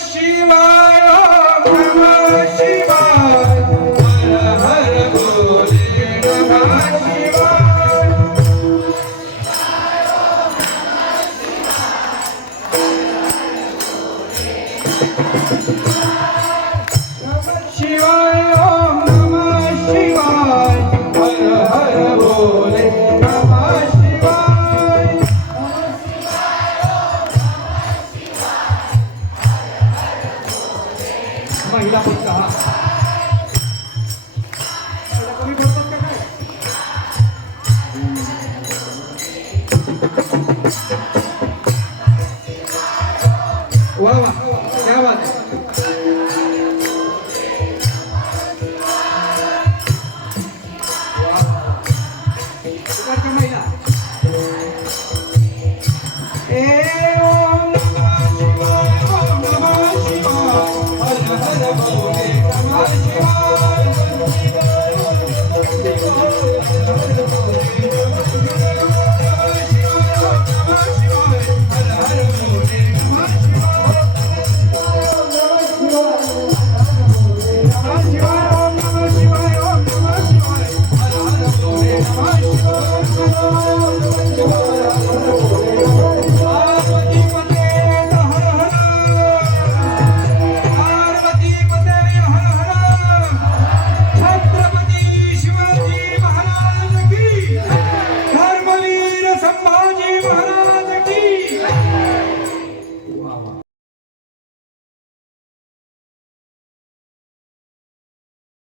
शिवाय ओम नमः शिवाय हर हर बोले नमः शिवाय नमः शिवाय ओम नमः शिवाय हर हर बोले नमः शिवाय महिला बोलता महिला कमी बोलतात का काय वा वा